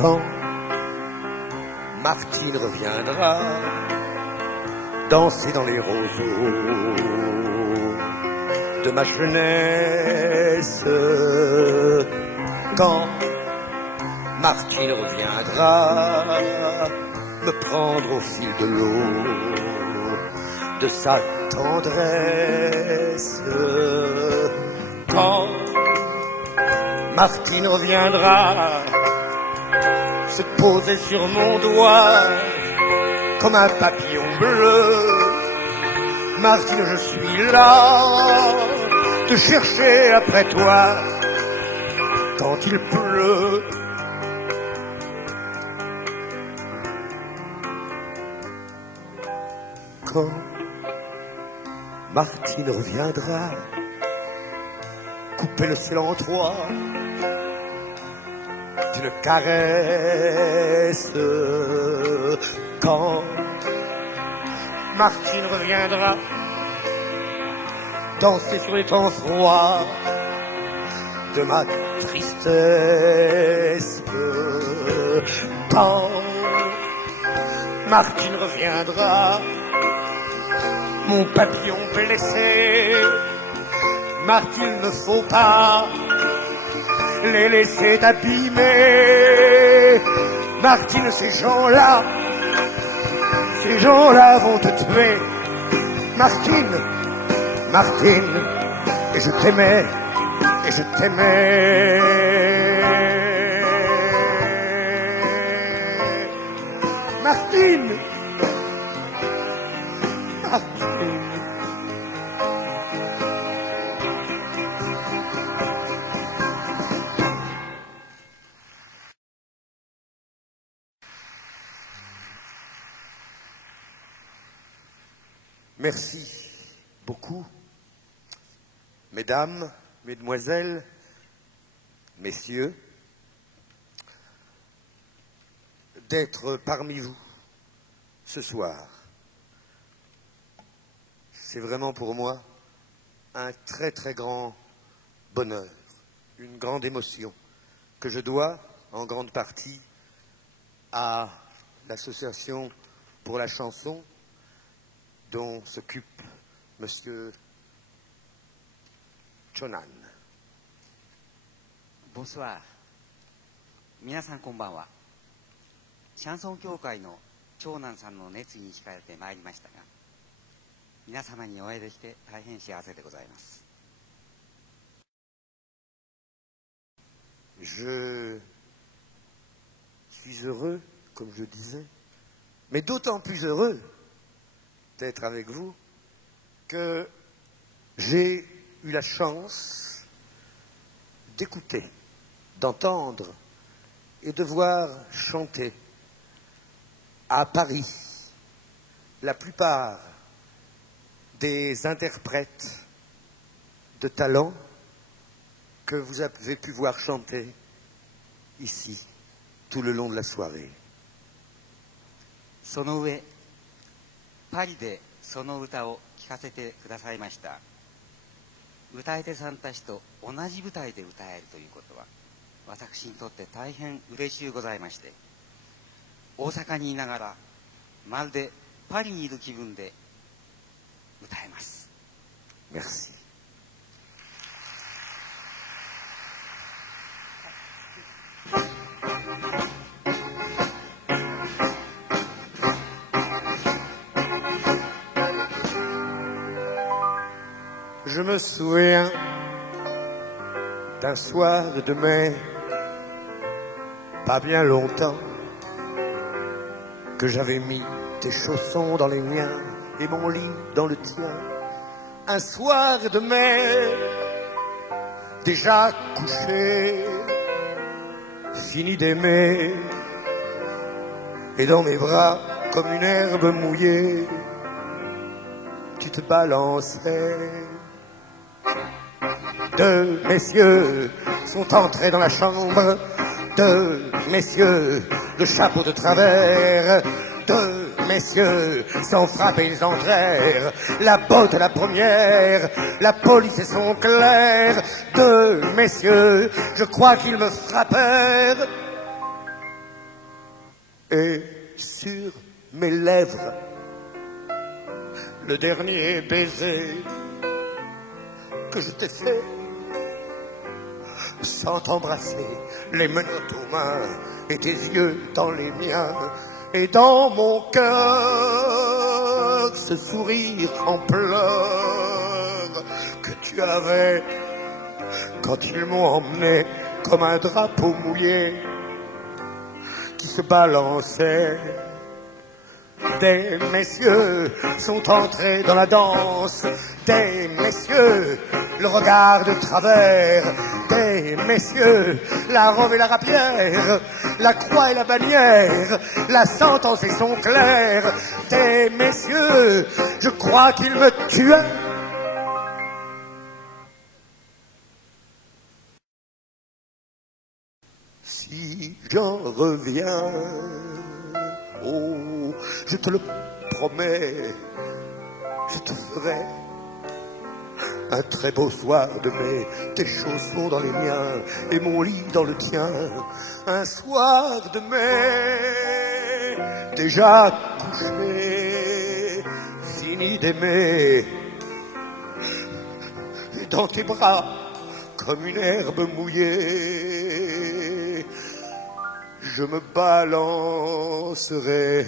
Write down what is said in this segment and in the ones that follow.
Quand Martine reviendra danser dans les roseaux de ma jeunesse, quand Martine reviendra me prendre au fil de l'eau de sa tendresse, quand Martine reviendra se poser sur mon doigt comme un papillon bleu. Martine, je suis là, te chercher après toi quand il pleut. Quand Martine reviendra couper le ciel en trois d'une caresse, quand Martine reviendra danser sur les temps froids de ma tristesse, quand Martine reviendra mon papillon blessé, Martine, ne faut pas les laisser t'abîmer. Martine, ces gens-là vont te tuer. Martine, Martine, et je t'aimais, et je t'aimais. Martine, Martine. Merci beaucoup, mesdames, mesdemoiselles, messieurs, d'être parmi vous ce soir. C'est vraiment pour moi un très très grand bonheur, une grande émotion que je dois en grande partie à l'association pour la chanson dont s'occupe Monsieur Chonan. Bonsoir. 皆さんこんばんは。シャンソン協会の長男さんの熱意に惹かれてまいりましたが、皆様にお会いできて大変幸せでございます。Je suis heureux, comme je disais, mais d'autant plus heureux d'être avec vous que j'ai eu la chance d'écouter, d'entendre et de voir chanter à Paris la plupart des interprètes de talent que vous avez pu voir chanter ici tout le long de la soirée. その上、パリでその歌を聴かせてくださいました歌い手さんたちと同じ舞台で歌えるということは私にとって大変嬉しゅうございまして、大阪にいながらまるでパリにいる気分で歌えます。 Merci. Je me souviens d'un soir de mai, pas bien longtemps, que j'avais mis tes chaussons dans les miens et mon lit dans le tien. Un soir de mai, déjà couché, fini d'aimer, et dans mes bras, comme une herbe mouillée, tu te balançais. Deux messieurs sont entrés dans la chambre, deux messieurs, le chapeau de travers, deux messieurs sont frappés, ils entrèrent, la botte la première, la police et son clerc, deux messieurs, je crois qu'ils me frappèrent, Et sur mes lèvres, le dernier baiser que je t'ai fait, sans t'embrasser, les menottes aux mains et tes yeux dans les miens, et dans mon cœur ce sourire en pleurs que tu avais quand ils m'ont emmené comme un drapeau mouillé qui se balançait. Des messieurs sont entrés dans la danse, des messieurs, le regard de travers, des messieurs, la robe et la rapière, la croix et la bannière, la sentence et son clair, des messieurs, je crois qu'ils me tuaient. Si j'en reviens, oh, je te le promets, je te ferai un très beau soir de mai, tes chaussons dans les miens et mon lit dans le tien. Un soir de mai, déjà couché, fini d'aimer, et dans tes bras, comme une herbe mouillée, je me balancerai.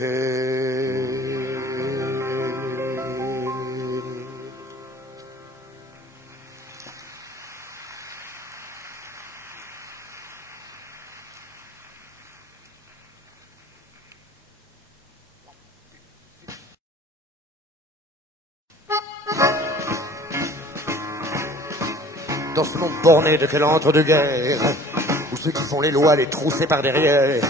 Dans ce monde borné de quel entre-deux-guerres, où ceux qui font les lois les troussaient par derrière,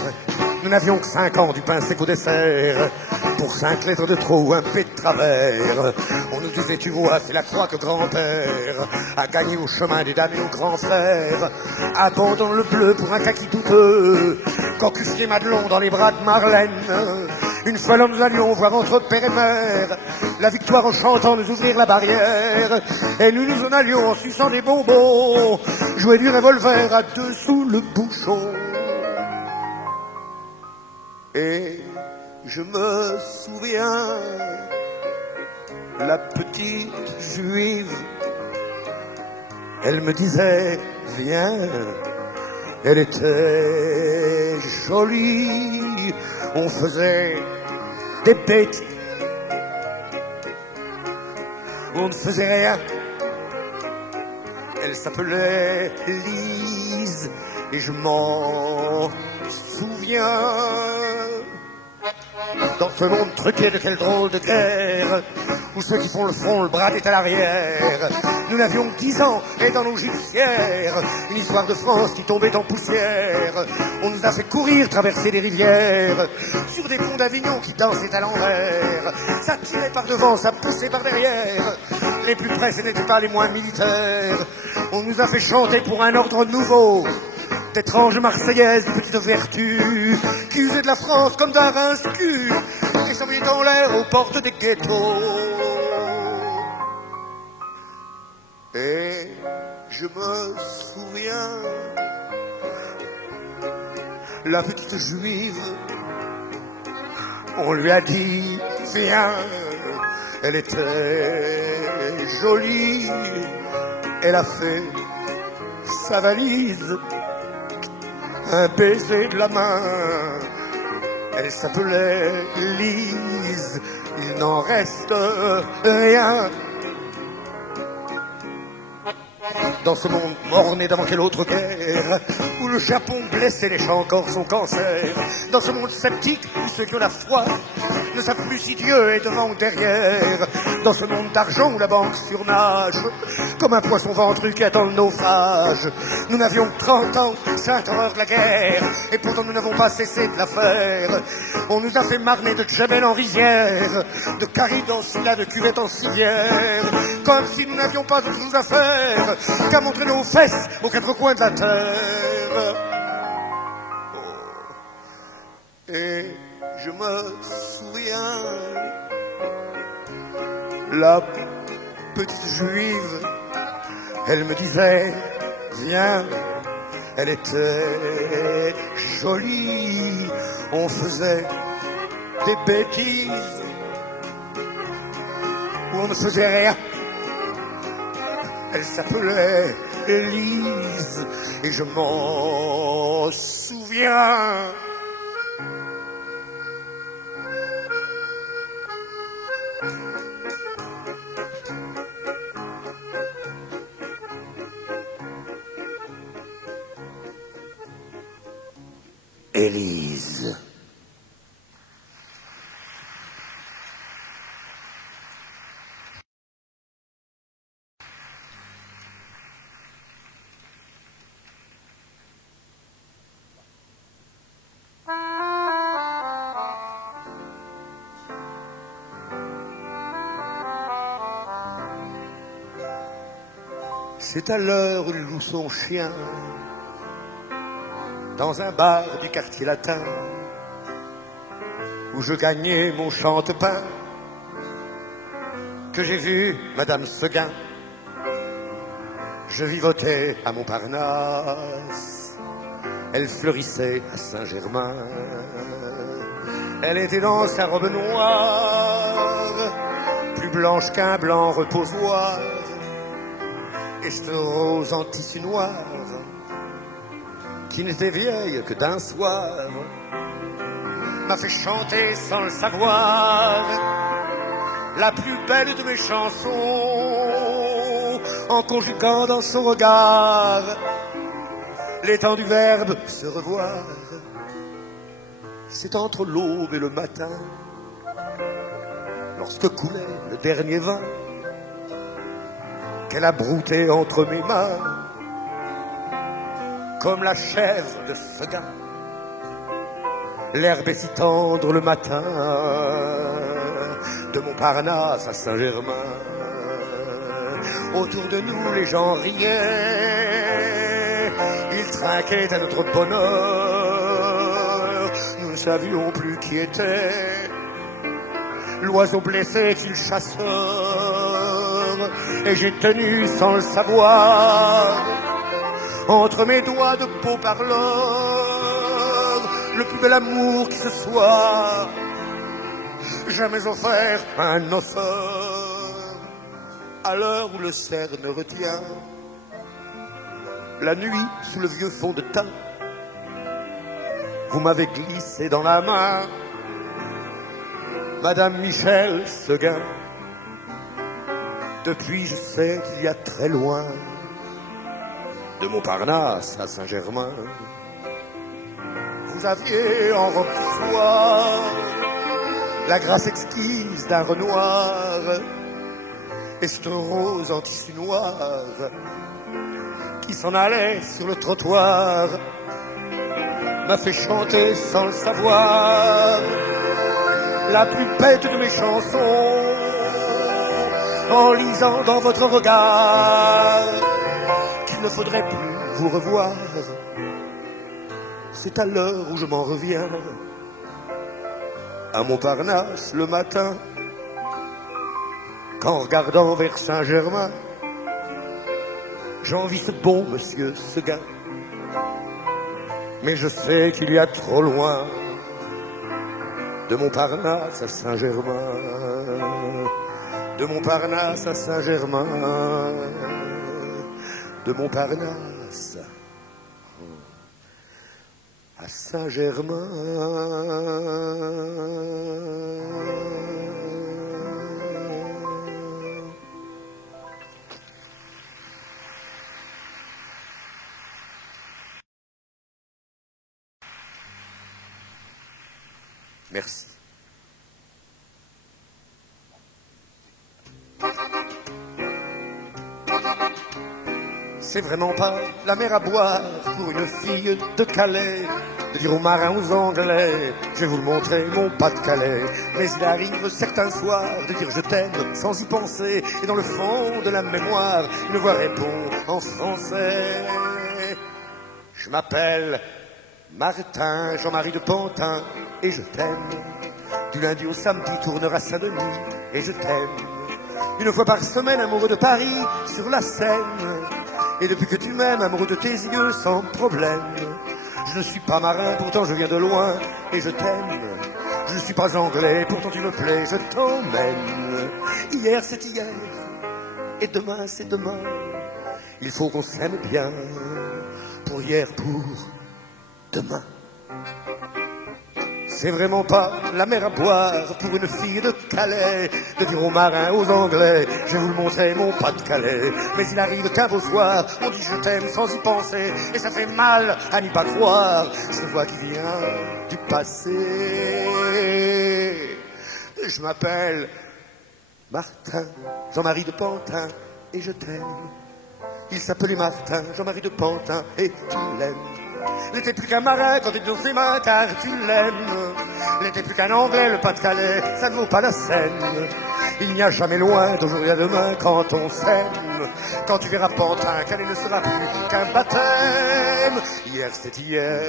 nous n'avions que 5 ans, du pain sec au dessert, pour 5 lettres de trop ou un P de travers. On nous disait, tu vois, c'est la croix que grand-père a gagné au chemin des damnés aux grands frères. Abandonne le bleu pour un kaki douteux, Cocufier Madelon dans les bras de Marlène. Une fois nous allions voir entre père et mère la victoire en chantant nous ouvrir la barrière. Et nous nous en allions en suçant des bonbons, jouer du revolver à 2 sous le bouchon. Et je me souviens, la petite juive, elle me disait, viens, elle était jolie, on faisait des bêtises, on ne faisait rien. Elle s'appelait Lise et je m'en souviens. Dans ce monde truqué de quelle drôle de guerre, où ceux qui font le front, le bras est à l'arrière. Nous n'avions que 10 ans et dans nos gibecières, une histoire de France qui tombait en poussière. On nous a fait courir, traverser des rivières, sur des ponts d'Avignon qui dansaient à l'envers. Ça tirait par devant, ça poussait par derrière. Les plus près, ce n'étaient pas les moins militaires. On nous a fait chanter pour un ordre nouveau d'étranges marseillaises de petites vertus qui usaient de la France comme d'un rince-cul et s'envoyaient en l'air aux portes des ghettos. Et je me souviens, la petite juive, on lui a dit viens, elle était jolie, elle a fait sa valise, un baiser de la main, elle s'appelait Lise, il n'en reste rien. Dans ce monde morné d'avant quelle autre guerre, où le Japon blessé léchait encore son cancer. Dans ce monde sceptique, où ceux qui ont la foi ne savent plus si Dieu est devant ou derrière. Dans ce monde d'argent où la banque surnage, comme un poisson ventru qui attend le naufrage. Nous n'avions que 30 ans, sainte horreur de la guerre, et pourtant nous n'avons pas cessé de la faire. On nous a fait marner de Djebel en rizière, de Caride en Silla, de Cuvette en civière, comme si nous n'avions pas autre chose à faire qu'à montrer nos fesses aux 4 coins de la terre. Oh. Et je me souviens, la petite juive, elle me disait, viens, Elle était jolie, on faisait des bêtises, où on ne faisait rien. Elle s'appelait Élise, et je m'en souviens. Élise. C'est à l'heure où il loue son chien dans un bar du quartier latin où je gagnais mon chante-pain que j'ai vu Madame Seguin. Je vivotais à Montparnasse, elle fleurissait à Saint-Germain. Elle était dans sa robe noire, plus blanche qu'un blanc reposoir, et cette rose en tissu noir qui n'était vieille que d'un soir m'a fait chanter sans le savoir la plus belle de mes chansons, en conjuguant dans son regard les temps du verbe se revoir. C'est entre l'aube et le matin, lorsque coulait le dernier vin, qu'elle a brouté entre mes mains comme la chèvre de Seguin. L'herbe est si tendre le matin, de Montparnasse à Saint-Germain. Autour de nous les gens riaient, ils trinquaient à notre bonheur. Nous ne savions plus qui était l'oiseau blessé qu'il chasseur, et j'ai tenu sans le savoir entre mes doigts de beau parleur le plus bel amour qui se soit jamais offert à un noceur. À l'heure où le cerne retient la nuit sous le vieux fond de teint, vous m'avez glissé dans la main Madame Michel Seguin. Depuis je sais qu'il y a très loin, de Montparnasse à Saint-Germain, vous aviez en robe de soie la grâce exquise d'un Renoir, et cette rose en tissu noir qui s'en allait sur le trottoir m'a fait chanter sans le savoir la plus bête de mes chansons, en lisant dans votre regard qu'il ne faudrait plus vous revoir. C'est à l'heure où je m'en reviens à Montparnasse le matin, qu'en regardant vers Saint-Germain, j'envie ce bon monsieur Seguin. Mais je sais qu'il y a trop loin, de Montparnasse à Saint-Germain, de Montparnasse à Saint-Germain, de Montparnasse à Saint-Germain. Merci. C'est vraiment pas la mer à boire pour une fille de Calais de dire aux marins, aux Anglais, je vais vous le montrer, mon Pas-de-Calais. Mais il arrive certains soirs de dire je t'aime sans y penser, et dans le fond de la mémoire, une voix répond en français. Je m'appelle Martin, Jean-Marie de Pantin, et je t'aime. Du lundi au samedi, tournera Saint-Denis, et je t'aime. Une fois par semaine, amoureux de Paris, sur la Seine. Et depuis que tu m'aimes, amoureux de tes yeux sans problème. Je ne suis pas marin, pourtant je viens de loin et je t'aime. Je ne suis pas anglais, pourtant tu me plais, je t'emmène. Hier c'est hier, et demain c'est demain. Il faut qu'on s'aime bien, pour hier, pour demain. C'est vraiment pas la mer à boire pour une fille de Calais de dire aux marins, aux Anglais, je vais vous le montrer mon Pas-de-Calais. Mais il arrive qu'un beau soir, on dit je t'aime sans y penser, et ça fait mal à n'y pas croire. Cette voix qui vient du passé. Je m'appelle Martin, Jean-Marie de Pantin, et je t'aime. Il s'appelait Martin, Jean-Marie de Pantin, et tu l'aimes. N'était plus qu'un marin quand il est dans ses mains, car tu l'aimes. N'était plus qu'un Anglais, le Pas-de-Calais, ça ne vaut pas la scène. Il n'y a jamais loin d'aujourd'hui à demain quand on s'aime. Quand tu verras Pantin, Calais ne sera plus qu'un baptême. Hier c'était hier,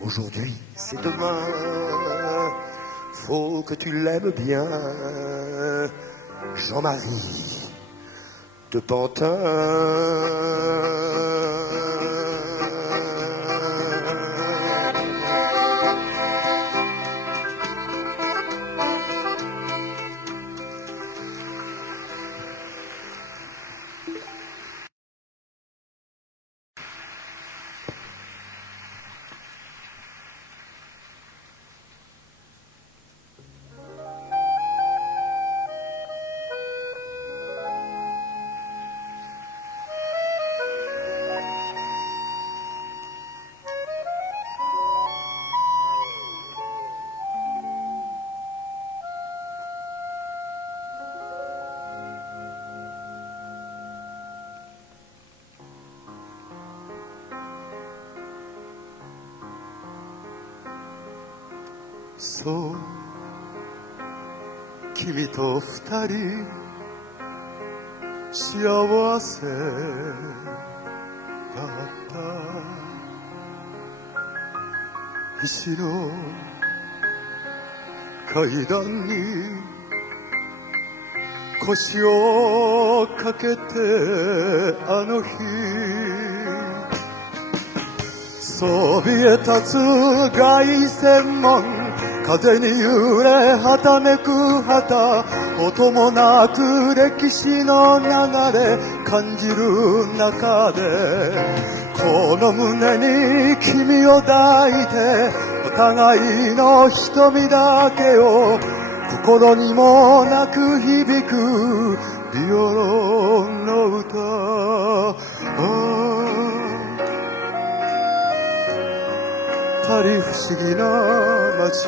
aujourd'hui c'est demain. Faut que tu l'aimes bien, Jean-Marie de Pantin.そう、君と二人幸せだった石の階段に腰をかけてあの日そびえ立つ凱旋門風に揺れはためく旗音もなく歴史の流れ感じる中でこの胸に君を抱いてお互いの瞳だけを心にもなく響くビオロンの歌パリ不思議な街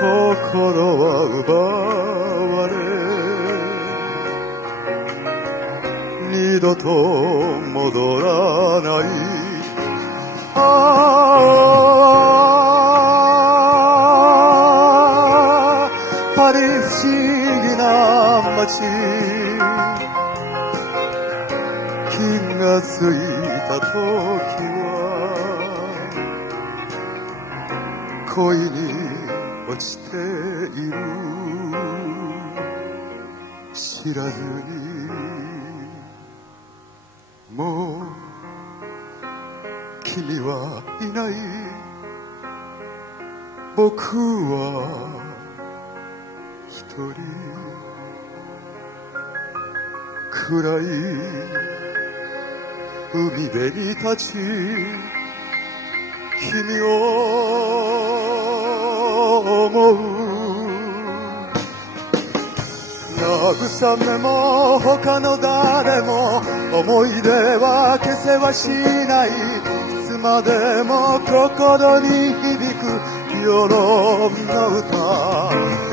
心は奪われ二度と戻らないパリ不思議な街気がついた時は恋に落ちている知らずにもう君はいない僕は一人暗い海辺に立ち君を思う慰めも他の誰も思い出は消せはしないいつまでも心に響くビオロンの歌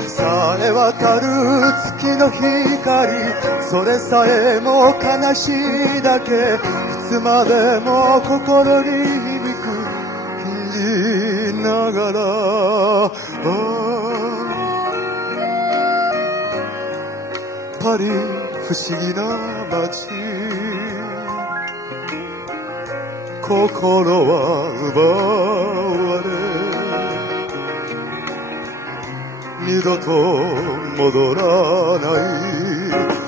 さえ渡る月の光それさえも悲しいだけいつまでも心に響く信じながらパリ不思議な街心は奪われ二度と戻らない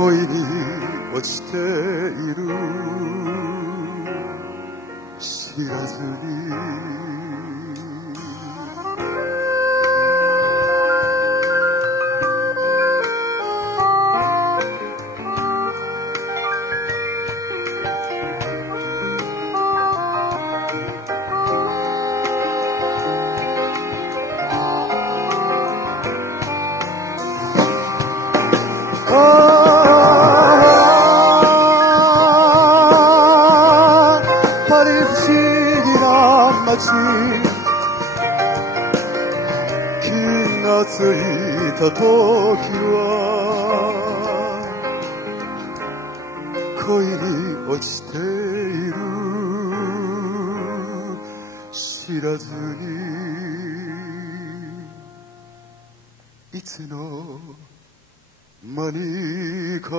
恋に落ちている知らずに気がついた時は恋に落ちている知らずにいつの間にか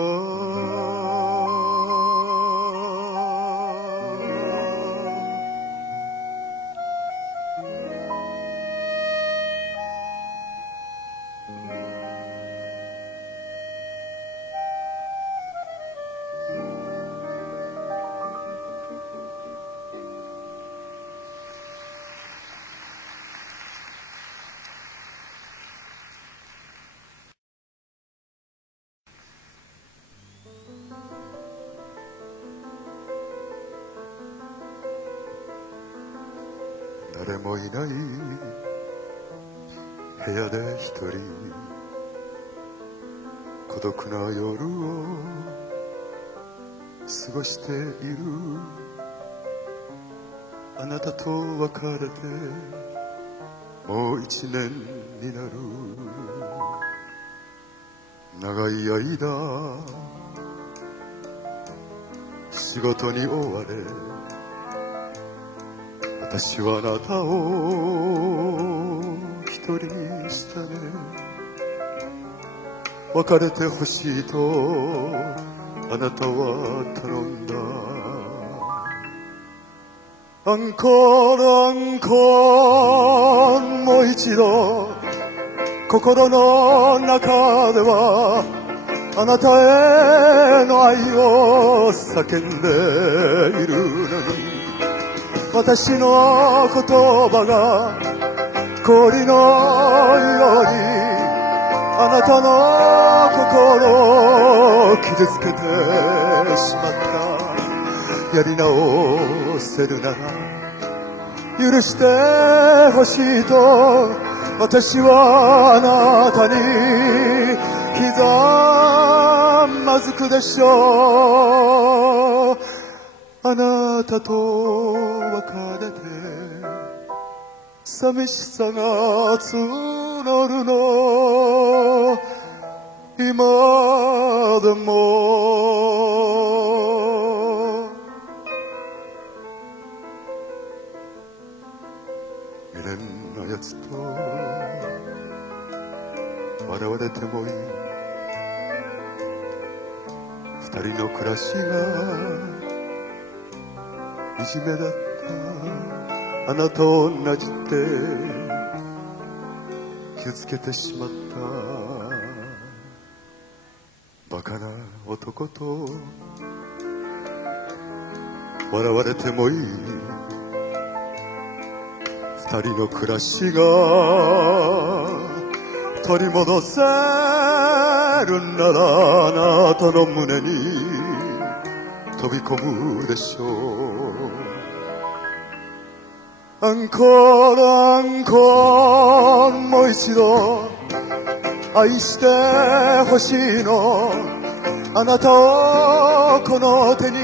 誰もいない部屋で一人孤独な夜を過ごしているあなたと別れてもう1年になる長い間仕事に追われ私はあなたを一人にしたね別れてほしいとあなたは頼んだアンコールアンコールもう一度心の中ではあなたへの愛を叫んでいるのに私の言葉が氷のようにあなたの心を傷つけてしまったやり直せるなら許してほしいと私はあなたにひざまずくでしょうあなたと別れて寂しさが募るの今でも未練のやつと笑われてもいい二人の暮らしがいじめだったあなたと同じって傷つけてしまったバカな男と笑われてもいい二人の暮らしが取り戻せるならあなたの胸に飛び込むでしょうアンコールアンコールもう一度愛してほしいのあなたをこの手に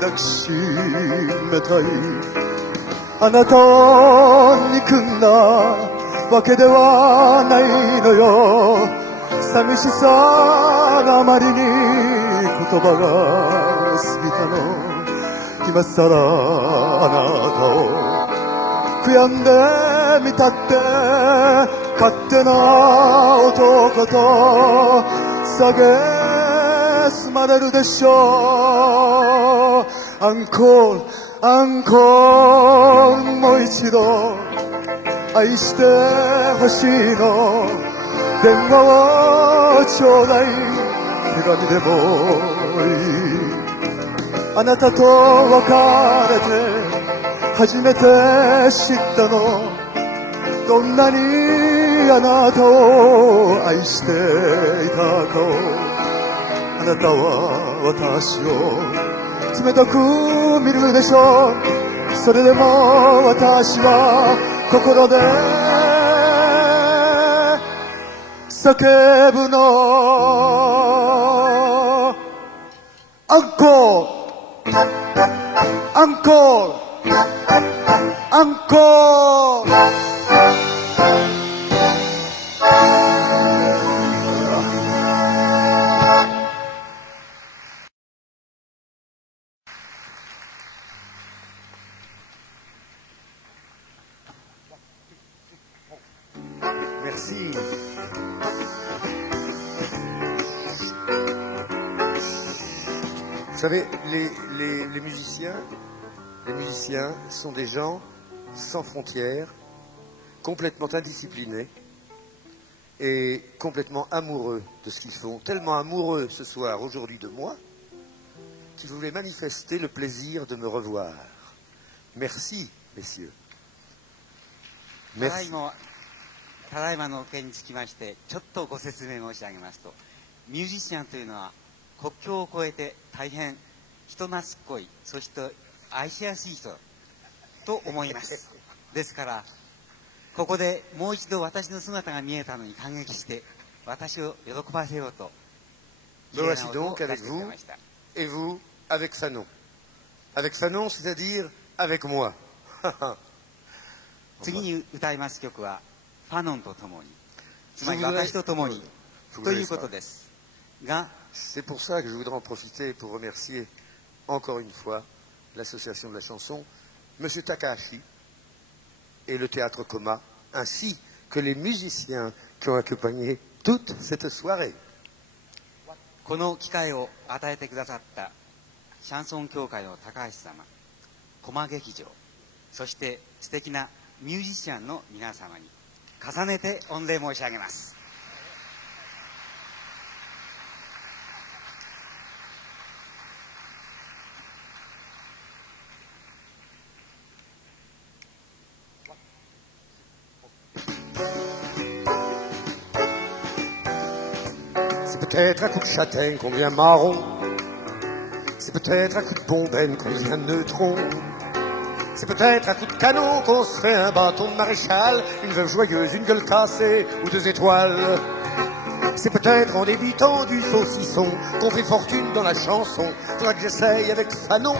抱きしめたいあなたを憎んだわけではないのよ寂しさがあまりに言葉が過ぎたの今さらあなたを悔やんでみたって勝手な男と蔑まれるでしょうアンコールアンコールもう一度愛してほしいの電話をちょうだい手紙でもいい。あなたと別れて初めて知ったの、どんなにあなたを愛していたかを。あなたは私を冷たく見るでしょう。それでも私は心で叫ぶの。アンコールアンコールアンコール。Merci. Vous savez, les musiciens sont des gens sans frontières, complètement indisciplinés et complètement amoureux de ce qu'ils font. Tellement amoureux ce soir, aujourd'hui, de moi, qu'ils voulaient manifester le plaisir de me revoir. Merci, messieurs. Merci. ただいまの件につきましてちょっとご説明申し上げますと、ミュージシャンというのは国境を越えて大変人懐っこい、そして愛しやすい人と思います。ですからここでもう一度私の姿が見えたのに感激して私を喜ばせようと Me voici donc avec vous et vous avec Fanon. Avec Fanon, c'est-à-dire avec moi. 次に歌います曲はファノンと共に、つまり私と共にということですが、 C'est pour ça que je voudrais en profiter pour remercier encore une fois l'association de la chanson, M. Takahashi et le théâtre Coma, ainsi que les musiciens qui ont accompagné toute cette soirée. この機会を与えてくださったシャンソン協会の高橋様、駒劇場、そして素敵なミュージシャンの皆様に重ねて御礼申し上げます。C'est peut-être un coup de châtaigne qu'on devient marron, c'est peut-être un coup de bombaine qu'on devient neutron, c'est peut-être un coup de canon qu'on se fait un bâton de maréchal, une veuve joyeuse, une gueule cassée ou 2 étoiles. C'est peut-être en évitant du saucisson qu'on fait fortune dans la chanson, faudra que j'essaye avec Fanon.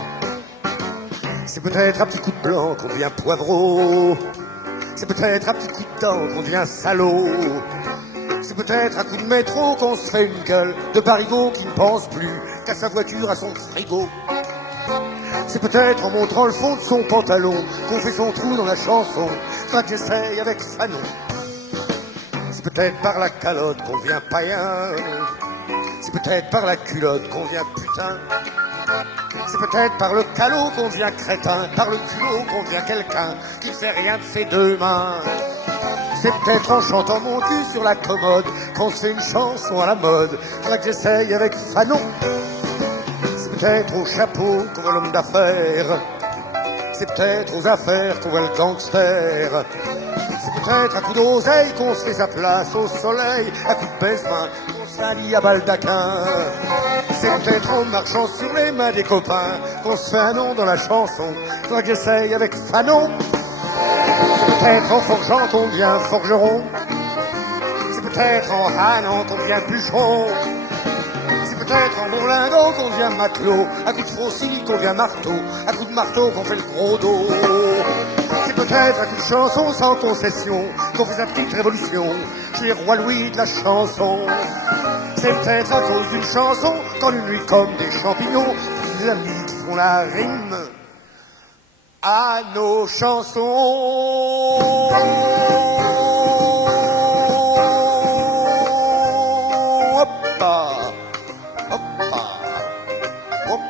C'est peut-être un petit coup de blanc qu'on devient poivreau, c'est peut-être un petit coup de dent qu'on devient salaud, c'est peut-être un coup de métro qu'on se fait une gueule de parigot qui ne pense plus qu'à sa voiture, à son frigo. C'est peut-être en montrant le fond de son pantalon qu'on fait son trou dans la chanson, faudra que j'essaye avec Fanon. C'est peut-être par la calotte qu'on devient païen, c'est peut-être par la culotte qu'on devient putain, c'est peut-être par le calot qu'on devient crétin, par le culot qu'on devient quelqu'un qui ne fait rien de ses 2 mains. C'est peut-être en chantant mon cul sur la commode qu'on se fait une chanson à la mode, faudra que j'essaye avec Fanon. C'est peut-être au chapeau qu'on voit l'homme d'affaires, c'est peut-être aux affaires qu'on voit le gangster, c'est peut-être un coup d'oseille qu'on se fait sa place au soleil, un coup de baisse-main qu'on se fait un lit à baldaquin. C'est peut-être en marchant sur les mains des copains qu'on se fait un nom dans la chanson, faudra que j'essaye avec Fanon. C'est peut-être en forgeant qu'on devient forgeron, c'est peut-être en hannant qu'on devient bûcheron, c'est peut-être en bourlinguant qu'on devient matelot, à coup de faucille qu'on devient marteau, à coup de marteau qu'on fait le gros dos. C'est peut-être à coup de chanson sans concession qu'on fait sa petite révolution, je suis roi Louis de la chanson. C'est peut-être à cause d'une chanson qu'en une nuit comme des champignons, des amis qui font la rime à nos chansons. Hoppa, hoppa, hop.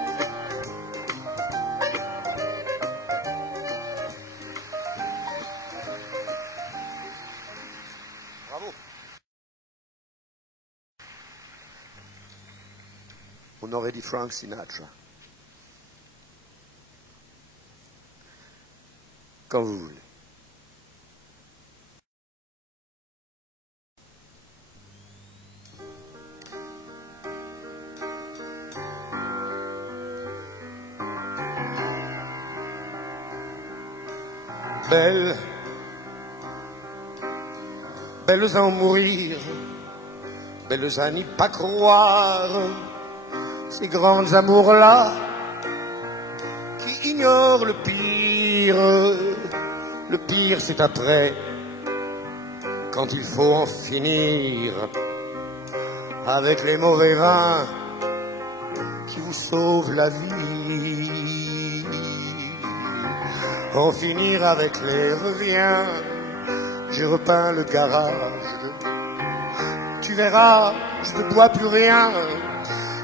Bravo. On aurait dit Frank Sinatra. Quand vous voulez. Belles, belles à en mourir, belles à n'y pas croire, ces grandes amours-là qui ignorent le pire. Le pire c'est après, quand il faut en finir avec les mauvais vins qui vous sauvent la vie. En finir avec les reviens, j'ai repeint le garage. Tu verras, je ne bois plus rien,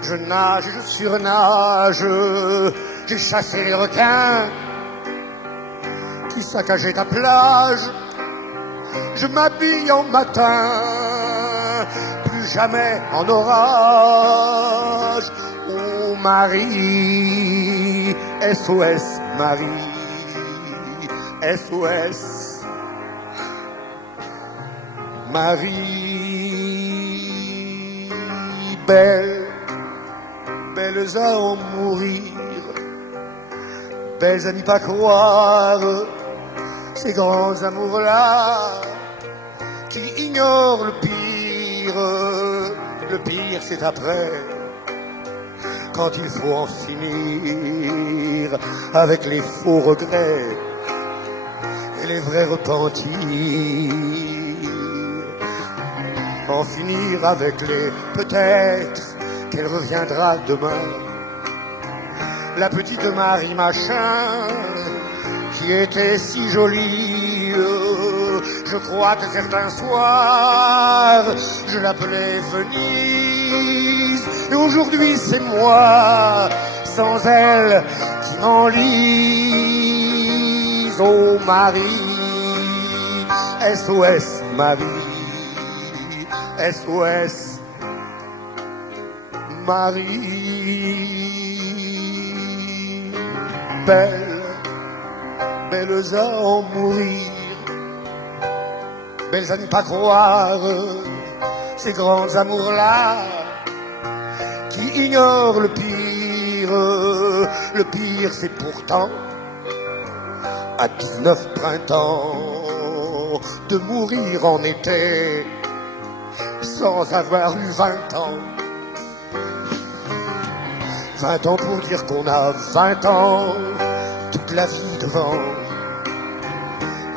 je nage, je surnage, j'ai chassé les requins qui saccageaient ta plage. Je m'habille en matin, plus jamais en orage. Oh Marie, SOS Marie, SOS Marie. Belle, belles à en mourir, belles à n'y pas croire, ces grands amours-là qui ignorent le pire. Le pire c'est après, quand il faut en finir avec les faux regrets et les vrais repentirs. En finir avec les peut-être qu'elle reviendra demain, la petite Marie machin qui était si jolie. Je crois que certains soirs je l'appelais Venise, et aujourd'hui c'est moi sans elle qui m'enlise. Oh Marie, SOS Marie, SOS Marie. Belles, belles à en mourir, belles à ne pas croire, ces grands amours-là qui ignorent le pire. Le pire c'est pourtant à 19 printemps de mourir en été sans avoir eu 20 ans. 20 ans pour dire qu'on a 20 ans, toute la vie devant.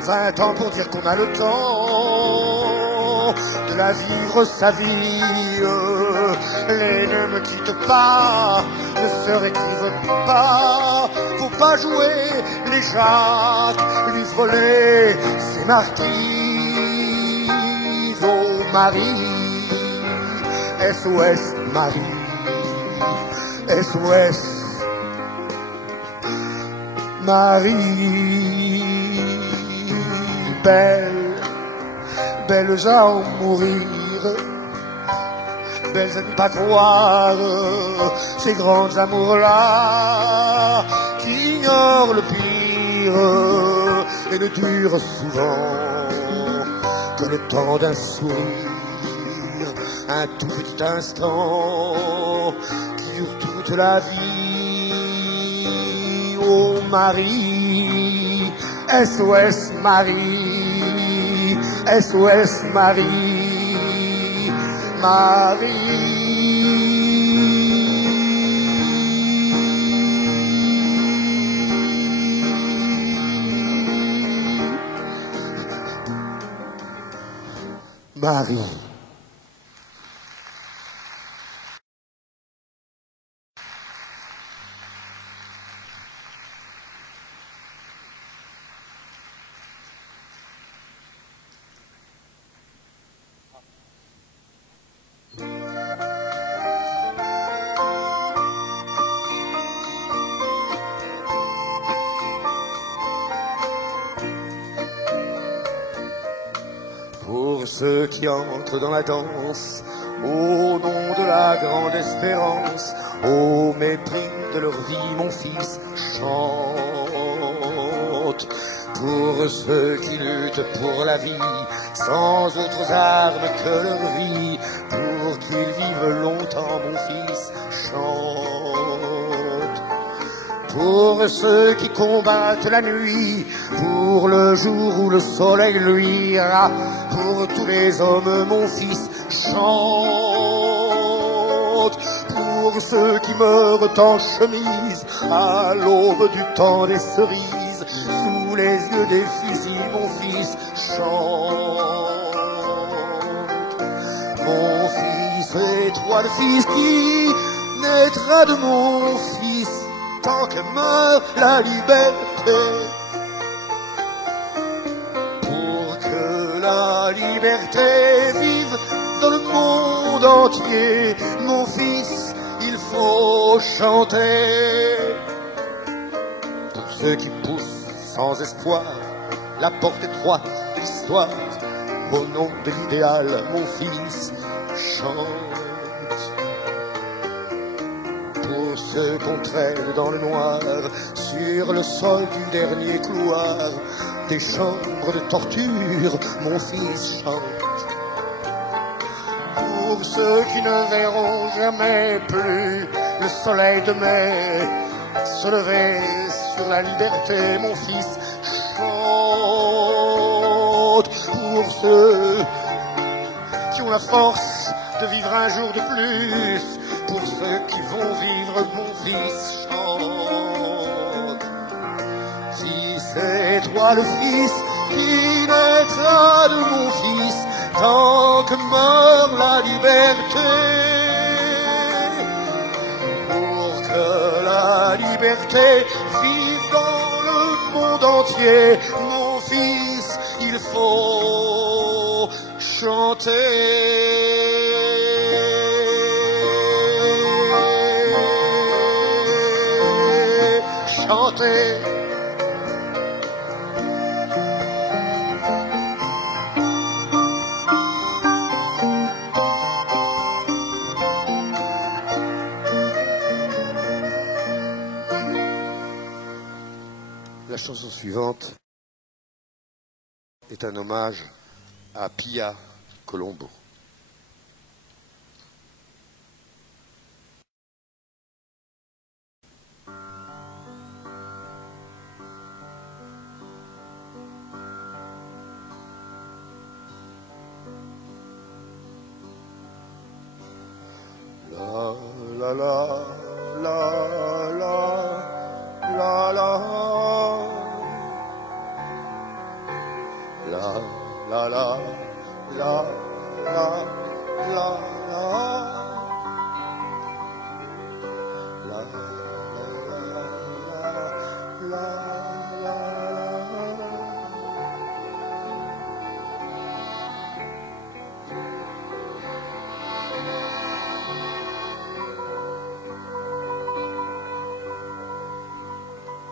20 ans pour dire qu'on a le temps de la vivre sa vie. Les ne me quittent pas, ne se récrivent pas. Faut pas jouer les Jacques, lui voler ses marquises. Oh Marie, SOS Marie, SOS Marie. Belles, belles à en mourir, belles à ne pas croire, ces grands amours-là qui ignorent le pire et ne durent souvent que le temps d'un sourire, un tout petit instant qui dure toute la vie. Oh Marie, SOS Marie, SOS Marie, Marie. Marie. Pour ceux qui entrent dans la danse, au nom de la grande espérance, Au mépris de leur vie, mon fils chante. Pour ceux qui luttent pour la vie, sans autres armes que leur vie, pour qu'ils vivent longtemps, mon fils chante. Pour ceux qui combattent la nuit, pour le jour où le soleil luira, pour tous les hommes, mon fils chante. Pour ceux qui meurent en chemise, à l'aube du temps des cerises, sous les yeux des fusils, mon fils chante. Mon fils est toi le fils qui naîtra de mon fils, tant que meurt la liberté. Pour que la liberté vive dans le monde entier, mon fils, il faut chanter. Pour ceux qui poussent sans espoir, la porte étroite, l'histoire, au nom de l'idéal, mon fils, chante. Pour ceux qu'on traîne dans le noir, sur le sol du dernier couloir, des chambres de torture, mon fils chante. Pour ceux qui ne verront jamais plus le soleil de mai se lever sur la liberté, mon fils chante. Pour ceux qui ont la force de vivre un jour de plus, pour ceux qui vont vivre, mon fils chante. Si c'est toi le fils qui naîtra de mon fils, tant que meurt la liberté, pour que la liberté vive dans le monde entier, mon fils, il faut chanter. Chanter. La chanson suivante est un hommage à Pia Colombo. La la la la la la la la la la la la la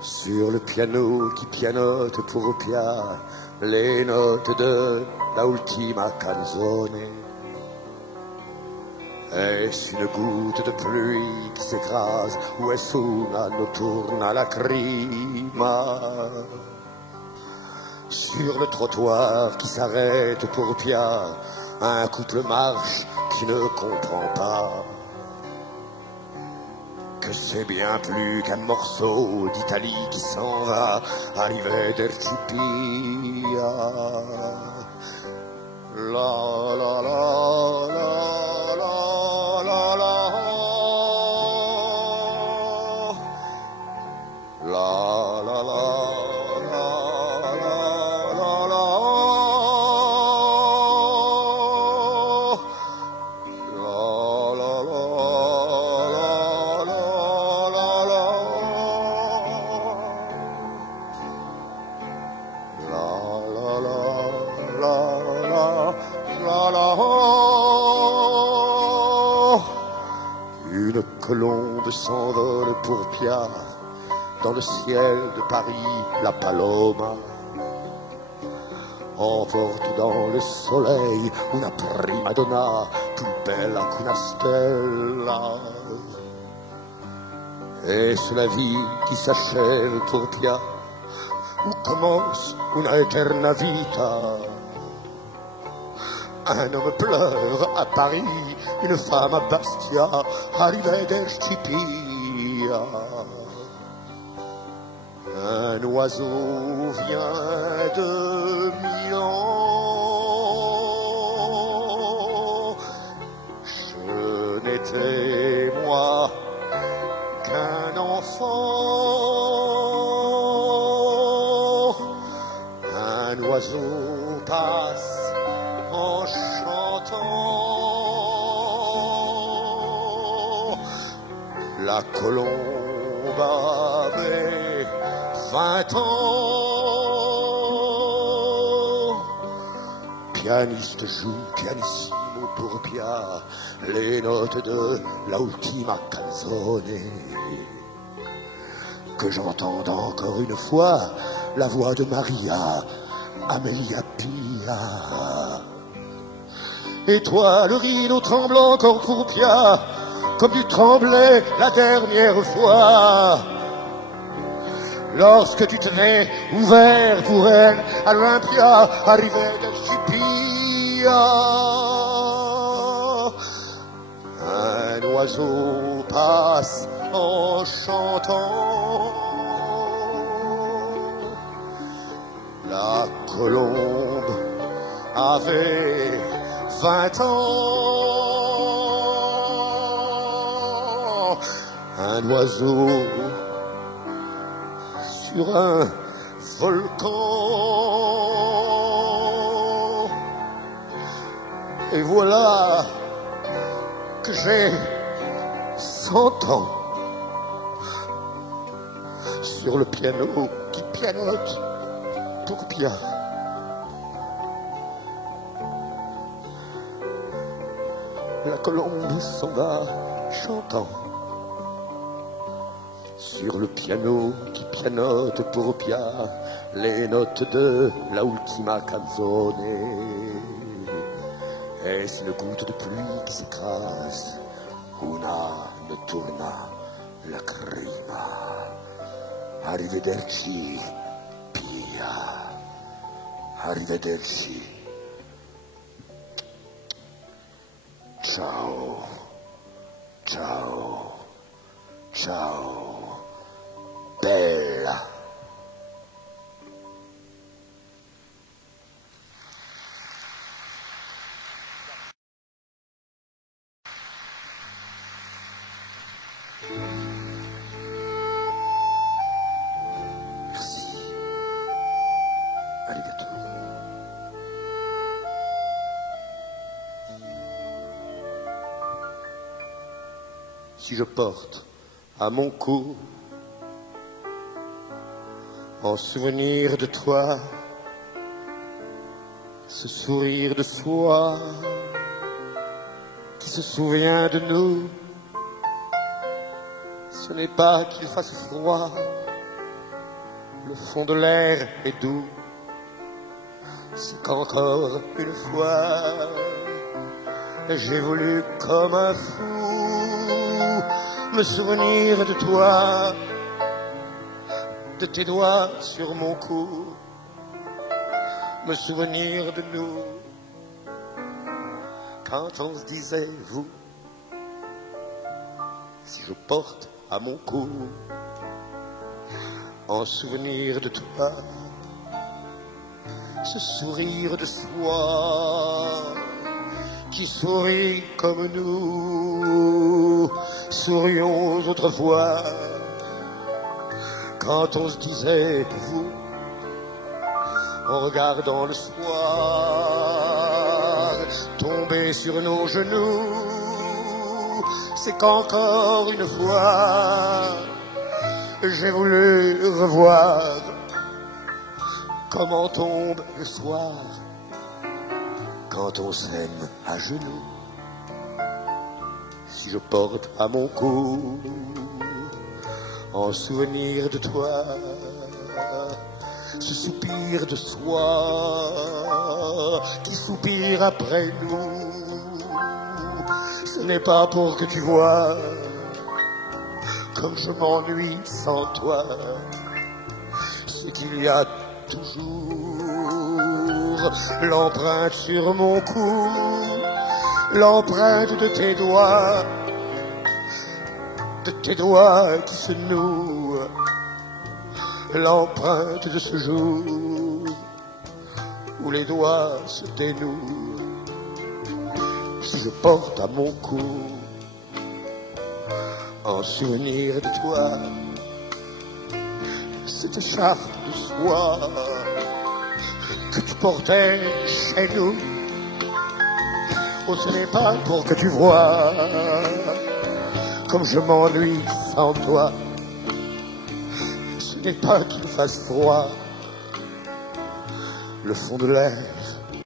Sur le piano qui pianote pour Pia les notes de la ultima canzone. Est-ce une goutte de pluie qui s'écrase ou est-ce una notturna lacrima? Sur le trottoir qui s'arrête pour Pia, un couple marche qui ne comprend pas que c'est bien plus qu'un morceau d'Italie qui s'en va, arrivederci Pia. La la la la la la la la la la Une colombe s'envole pour Pia, dans le ciel de Paris, la Paloma emporte dans le soleil una prima donna plus bella qu'una stella. Est-ce la vie qui s'achève pour Pia, ou commence una eterna vita? Un homme pleure à Paris, une femme à Bastia, arrivederci Pia. Un oiseau vient de Milan, je n'étais moi qu'un enfant. Un oiseau passe en chantant. La colombe avait 20 ans. Pianiste joue pianissimo pour Pia les notes de la ultima canzone. Que j'entende encore une fois la voix de Maria Amelia Pia. Et toi, le rideau tremble encore pour Pia, comme tu tremblais la dernière fois. Lorsque tu tenais ouvert pour elle à l'Olympia, arrivederci Pia. Un oiseau passe en chantant. La colombe avait 20 ans. Un oiseau sur un volcan. Et voilà que j'ai 100 ans sur le piano qui pianote pour Pia. La colombe s'en va chantant sur le piano qui pianote pour Pia les notes de la ultima canzone. Est-ce une goutte de pluie qui s'écrase? Una notturna lacrima. Arrivederci Pia. Arrivederci. Ciao. Ciao. Ciao. Bella. Merci. Arigato. Si je porte à mon cou, en souvenir de toi, ce sourire de soi qui se souvient de nous, ce n'est pas qu'il fasse froid, le fond de l'air est doux, c'est qu'encore une fois j'ai voulu comme un fou me souvenir de toi, de tes doigts sur mon cou, me souvenir de nous, quand on se disait vous, si je porte à mon cou, en souvenir de toi, ce sourire de soi, qui sourit comme nous sourions autrefois, quand on se disait vous, en regardant le soir tomber sur nos genoux, c'est qu'encore une fois j'ai voulu revoir comment tombe le soir quand on s'aime à genoux. Si je porte à mon cou, en souvenir de toi, ce soupir de soi qui soupire après nous, ce n'est pas pour que tu vois comme je m'ennuie sans toi. C'est qu'il y a toujours l'empreinte sur mon cou, l'empreinte de tes doigts qui se nouent, l'empreinte de ce jour où les doigts se dénouent. Si je porte à mon cou en souvenir de toi cette écharpe de soie que tu portais chez nous, oh, ce n'est pas pour que tu vois comme je m'ennuie sans toi. Ce n'est pas qu'il fasse froid, le fond de l'air